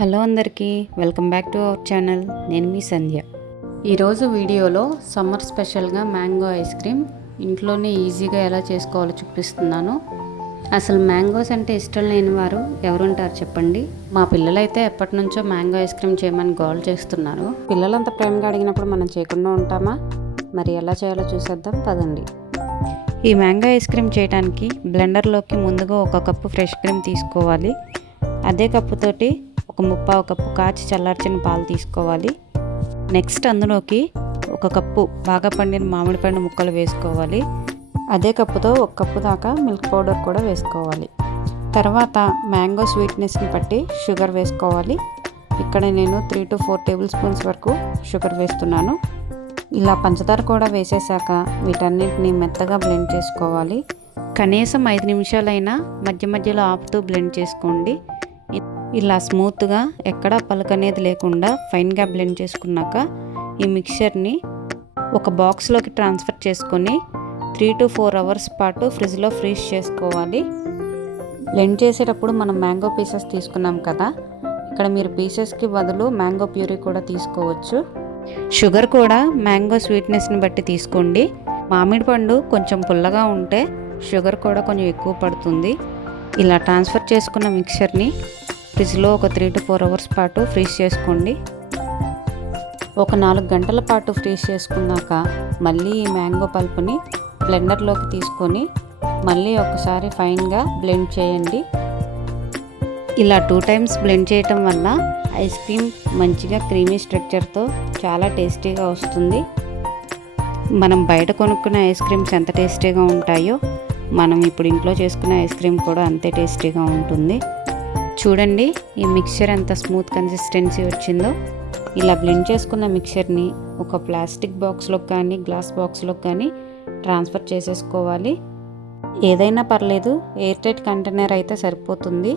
Hello అందరికీ welcome back to our channel. నేను మీ సంధ్య. ఈరోజు వీడియోలో సమ్మర్ స్పెషల్గా మ్యాంగో ఐస్ క్రీమ్ ఇంట్లోనే ఈజీగా ఎలా చేసుకోవాలో చూపిస్తున్నాను. అసలు మ్యాంగోస్ అంటే ఇష్టం లేని వారు ఎవరుంటారు చెప్పండి. మా పిల్లలైతే ఎప్పటి నుంచో మ్యాంగో ఐస్ క్రీమ్ చేయమని గోల్ చేస్తున్నారు. పిల్లలంత ప్రేమగా అడిగినప్పుడు మనం చేయకుండా ఉంటామా? మరి ఎలా చేయాలో చూసేద్దాం పదండి. ఈ మ్యాంగో ఐస్ క్రీమ్ చేయడానికి బ్లెండర్లోకి ముందుగా ఒక కప్పు ఫ్రెష్ క్రీమ్ తీసుకోవాలి. అదే కప్పుతోటి ఒక ముప్పావు కప్పు కాచి చల్లార్చిన పాలు తీసుకోవాలి. నెక్స్ట్ అందులోకి ఒక కప్పు బాగా పండిన మామిడి పండు ముక్కలు వేసుకోవాలి. అదే కప్పుతో ఒక కప్పు దాకా మిల్క్ పౌడర్ కూడా వేసుకోవాలి. తర్వాత మ్యాంగో స్వీట్నెస్ని బట్టి షుగర్ వేసుకోవాలి. ఇక్కడ నేను three to four tablespoons వరకు షుగర్ వేస్తున్నాను. ఇలా పంచదార కూడా వేసేసాక వీటన్నిటిని మెత్తగా బ్లెండ్ చేసుకోవాలి. కనీసం ఐదు నిమిషాలైనా మధ్య మధ్యలో ఆపుతూ బ్లెండ్ చేసుకోండి. ఇలా స్మూత్గా ఎక్కడా పలకనేది లేకుండా ఫైన్గా బ్లెండ్ చేసుకున్నాక ఈ మిక్చర్ని ఒక బాక్స్లోకి ట్రాన్స్ఫర్ చేసుకొని త్రీ టు ఫోర్ అవర్స్ పాటు ఫ్రిడ్జ్లో ఫ్రీజ్ చేసుకోవాలి. బ్లెండ్ చేసేటప్పుడు మనం మ్యాంగో పీసెస్ తీసుకున్నాం కదా ఇక్కడ మీరు పీసెస్కి బదులు మ్యాంగో ప్యూరీ కూడా తీసుకోవచ్చు. షుగర్ కూడా మ్యాంగో స్వీట్నెస్ని బట్టి తీసుకోండి. మామిడి పండు కొంచెం పుల్లగా ఉంటే షుగర్ కూడా కొంచెం ఎక్కువ పడుతుంది. ఇలా ట్రాన్స్ఫర్ చేసుకున్న మిక్చర్ని ఫ్రిడ్జ్లో ఒక త్రీ టు ఫోర్ అవర్స్ పాటు ఫ్రీజ్ చేసుకోండి. ఒక నాలుగు గంటల పాటు ఫ్రీజ్ చేసుకున్నాక మళ్ళీ ఈ మ్యాంగో పల్పుని బ్లెండర్లోకి తీసుకొని మళ్ళీ ఒకసారి ఫైన్గా బ్లెండ్ చేయండి. ఇలా టూ టైమ్స్ బ్లెండ్ చేయటం వల్ల ఐస్ క్రీమ్ మంచిగా క్రీమీ స్ట్రక్చర్తో చాలా టేస్టీగా వస్తుంది. మనం బయట కొనుక్కునే ఐస్ క్రీమ్స్ ఎంత టేస్టీగా ఉంటాయో మనం ఇప్పుడు ఇంట్లో చేసుకునే ఐస్ క్రీమ్ కూడా అంతే టేస్టీగా ఉంటుంది. చూడండి ఈ మిక్చర్ ఎంత స్మూత్ కన్సిస్టెన్సీ వచ్చిందో. ఇలా బ్లెండ్ చేసుకున్న మిక్చర్ని ఒక ప్లాస్టిక్ బాక్స్లో కానీ గ్లాస్ బాక్స్లో కానీ ట్రాన్స్ఫర్ చేసేసుకోవాలి. ఏదైనా పర్లేదు ఎయిర్ టైట్ కంటైనర్ అయితే సరిపోతుంది.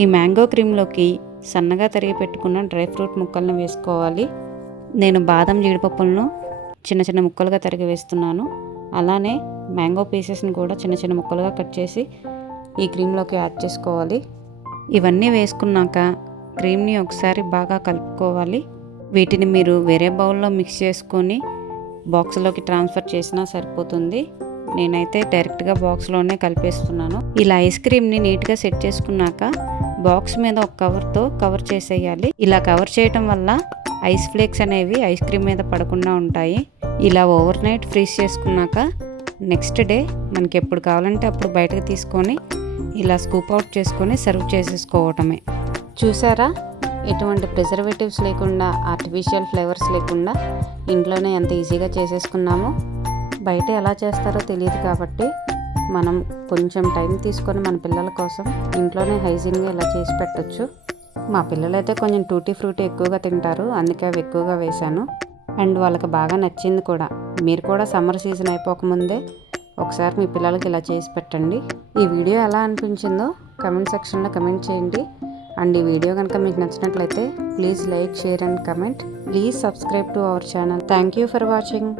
ఈ మ్యాంగో క్రీమ్లోకి సన్నగా తరిగి పెట్టుకున్న డ్రై ఫ్రూట్ ముక్కలను వేసుకోవాలి. నేను బాదం జీడిపప్పులను చిన్న చిన్న ముక్కలుగా తరిగి వేస్తున్నాను. అలానే మ్యాంగో పీసెస్ని కూడా చిన్న చిన్న ముక్కలుగా కట్ చేసి ఈ క్రీమ్లోకి యాడ్ చేసుకోవాలి. ఇవన్నీ వేసుకున్నాక క్రీమ్ని ఒకసారి బాగా కలుపుకోవాలి. వీటిని మీరు వేరే బౌల్లో మిక్స్ చేసుకొని బాక్స్లోకి ట్రాన్స్ఫర్ చేసినా సరిపోతుంది. నేనైతే డైరెక్ట్గా బాక్స్లోనే కలిపేస్తున్నాను. ఇలా ఐస్ క్రీమ్ని నీట్గా సెట్ చేసుకున్నాక బాక్స్ మీద ఒక కవర్తో కవర్ చేసేయాలి. ఇలా కవర్ చేయటం వల్ల ఐస్ ఫ్లేక్స్ అనేవి ఐస్ క్రీమ్ మీద పడకుండా ఉంటాయి. ఇలా ఓవర్ నైట్ ఫ్రీజ్ చేసుకున్నాక నెక్స్ట్ డే మనకి ఎప్పుడు కావాలంటే అప్పుడు బయటకు తీసుకొని ఇలా స్కూప్ అవుట్ చేసుకొని సర్వ్ చేసేసుకోవటమే. చూసారా? ఎటువంటి ప్రిజర్వేటివ్స్ లేకుండా ఆర్టిఫిషియల్ ఫ్లేవర్స్ లేకుండా ఇంట్లోనే ఎంత ఈజీగా చేసేసుకున్నామో? బయట ఎలా చేస్తారో తెలియదు కాబట్టి మనం కొంచెం టైం తీసుకొని మన పిల్లల కోసం ఇంట్లోనే హైజీన్గా ఇలా చేసి పెట్టచ్చు. మా పిల్లలైతే కొంచెం టూటీ ఫ్రూటీ ఎక్కువగా తింటారు అందుకే అవి ఎక్కువగా వేశాను. అండ్ వాళ్ళకి బాగా నచ్చింది కూడా. మీరు కూడా సమ్మర్ సీజన్ అయిపోకముందే ఒకసారి మీ పిల్లలకి ఇలా చేసి పెట్టండి. ఈ వీడియో ఎలా అనిపించిందో కమెంట్ సెక్షన్లో కమెంట్ చేయండి. అండ్ ఈ వీడియో కనుక మీకు నచ్చినట్లయితే please like share and comment. Please subscribe to our channel. Thank you for watching.